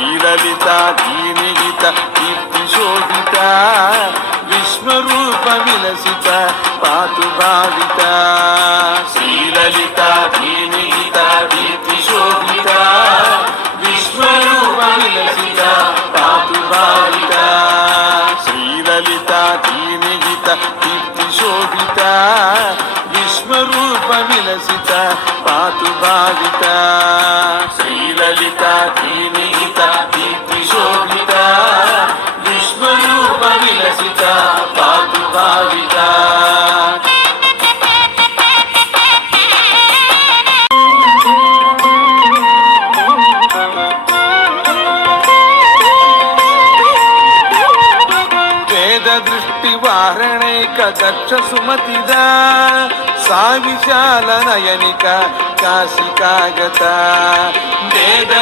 శ్రీలలిత దీనిహిత కీర్తిశోభిత విశ్వరూప విలసిత పాతు భావిత శ్రీలలిత దీనిహిత కీర్తిశోభిత విశ్వరూప విలసిత పాతు భావిత శ్రీలలిత దీనిహిత కీర్తిశోభిత విశ్వరూప విలసిత పాతు భావిత శ్రీలలిత దీనిహిత కీర్తిశోభిత విశ్వరూప విలసిత పాతు భావిత दृष्टिवारणैक दक्ष सुमतिदा सा विशाल नयनिका काशिकागता वेद